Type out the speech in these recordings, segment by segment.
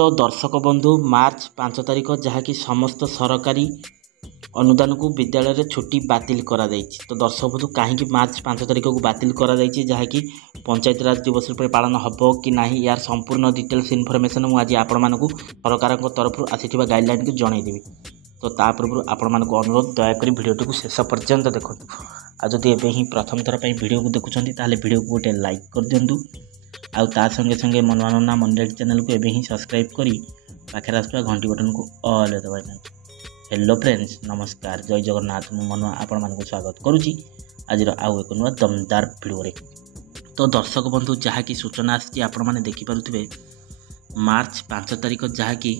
तो दर्शक बंधु मार्च 5 तारिख जहाँकि समस्त सरकारी अनुदान को विद्यालय रे छुट्टी बातिल करा जाइछि। तो दर्शक बंधु कहीं मार्च 5 तारिख को बातिल करा जाइछि जहाँकि पंचायत राज दिवस रूप पालन हबो कि नहीं यार संपूर्ण डिटेल्स इनफॉरमेशन मु आज आपण मानकु सरकार तरफ आसीथिबा गाइडलाइन को जणाई देबी। तो ता पूर्व आपण मानकु अनुरोध दयाकोरी वीडियो को शेष पर्यंत देखंतु। आ जदि एबे ही प्रथम थर पई वीडियो को देखुछंती ताले वीडियो को गोटे लाइक कर दियंतु। आउ ता संगे संगे मनोरंजन मंडल चैनल को एबे ही सब्सक्राइब करी पाखे आसुवा घंटी बटन को ऑल दबाइ दियंतु। हेलो फ्रेंड्स, नमस्कार, जय जगन्नाथ। मु मन आपण मानकु स्वागत करूची आज आउ एक नुआ दमदार वीडियो रे। तो दर्शक बंधु जहाँकि सूचना आसी आपण माने देखि पारुथिबे मार्च 5 तारिख जहाँकि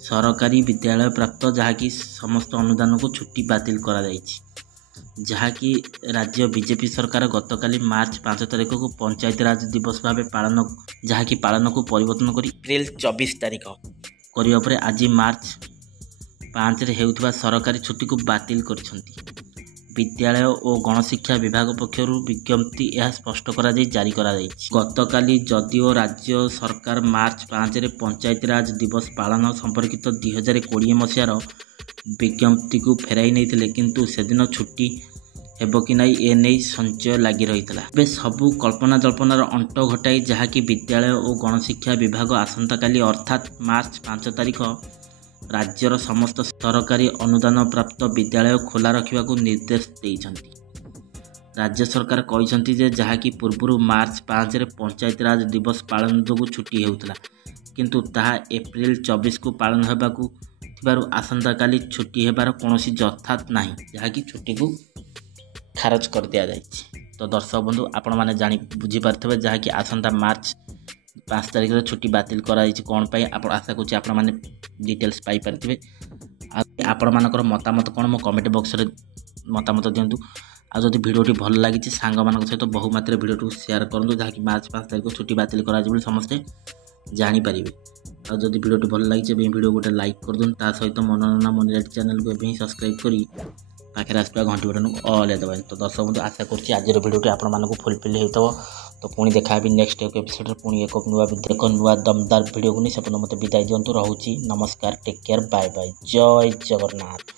सरकारी विद्यालय प्राप्त जहाँकि समस्त अनुदान को छुट्टी बातिल करा जाइछि। जहाँकि राज्य बीजेपी सरकार गतकाली मार्च 5 तारिख को पंचायत राज दिवस भाव पालन जहाँकि पालन को परिवर्तन करी एप्रिल 24 तारिख करिया परे आज मार्च 5 रे हेउथबा सरकारी छुट्टी को बातिल करछंती। विद्यालय और गणशिक्षा विभाग पक्षर विज्ञप्ति यह स्पष्ट करा जारी करा जाइछि। गतकाली जदिओ राज्य सरकार मार्च 5 रे पंचायत राज दिवस पालन संपर्कित 2020 मसीहार विज्ञप्ति को फेराई नहीं किंतु सेदिन छुट्टी हेबो कि नहीं ए नहीं संचय लगी रही है। सबू कल्पना जल्पनार अंट घटाई जहाँकि विद्यालय और गणशिक्षा विभाग आसंता काली अर्थात मार्च 5 तारिख राज्यर समस्त सरकारी अनुदान प्राप्त विद्यालय खोला रखा निर्देश देइछंती। राज्य सरकार कहिसंती जे जहाँकि पूर्व मार्च 5 रे पंचायत राज दिवस पालन जो छुट्टी हेउतला किंतु ताहा एप्रिल 24 को पालन हेबाकू थिबारु आसंता काली छुट्टी हेबार कोनोसी यथार्थ नाही जहाँकि छुट्टी को खारज कर दिया जाइछि। तो दर्शक बंधु आपण माने जानी बुझी पारथबे जहाँकि आसंता मार्च 5 तारिख रे छुट्टी बातिल कराइछि कोन पाई आपण आशा करछि आपण माने डिटेल्स पाई पारथिबे। आपण मानकर मतामत कोन मो कमेंट बॉक्स रे मतामत दियंतु। आ जदि वीडियोटी भल लागिछि सांग मानक सहित बहु मात्रा वीडियो शेयर करंतु जहाँकि मार्च 5 तारिख छुट्टी बातिल कराइछि बोली समस्ते जानि पारिबे। आ जदि वीडियोटी भल लागिछि बे वीडियो गोटे लाइक कर दुन ता सहित मनोरंजन मंडल चैनल को एबे सब्सक्राइब करी पाखे आसुवा घंटी बटन को ऑल दबाइ। तो दर्शक बंधु आशा करछि आज वीडियोटी आपण मानकु फुलफिल हेतबो। तो पुणी देखा भी नेक्स्ट एपिसोड पुणी एक नुआ दमदार वीडियो को नहीं से मत विदाय दिंतु। रहूची नमस्कार, टेक केयर, बाय बाय, जय जगन्नाथ।